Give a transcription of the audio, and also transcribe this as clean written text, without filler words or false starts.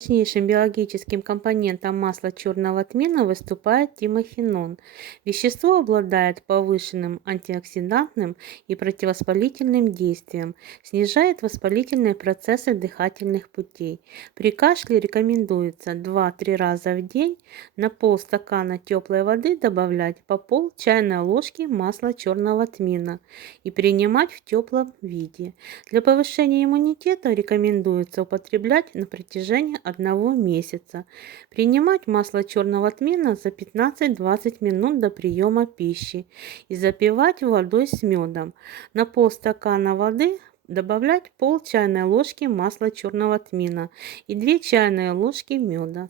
Важнейшим биологическим компонентом масла черного тмина выступает тимохинон. Вещество обладает повышенным антиоксидантным и противовоспалительным действием, снижает воспалительные процессы дыхательных путей. При кашле рекомендуется 2-3 раза в день на полстакана теплой воды добавлять по пол чайной ложки масла черного тмина и принимать в теплом виде. Для повышения иммунитета рекомендуется употреблять на протяжении 1 месяца. Принимать масло черного тмина за 15-20 минут до приема пищи и запивать водой с медом. На полстакана воды добавлять пол чайной ложки масла черного тмина и 2 чайные ложки меда.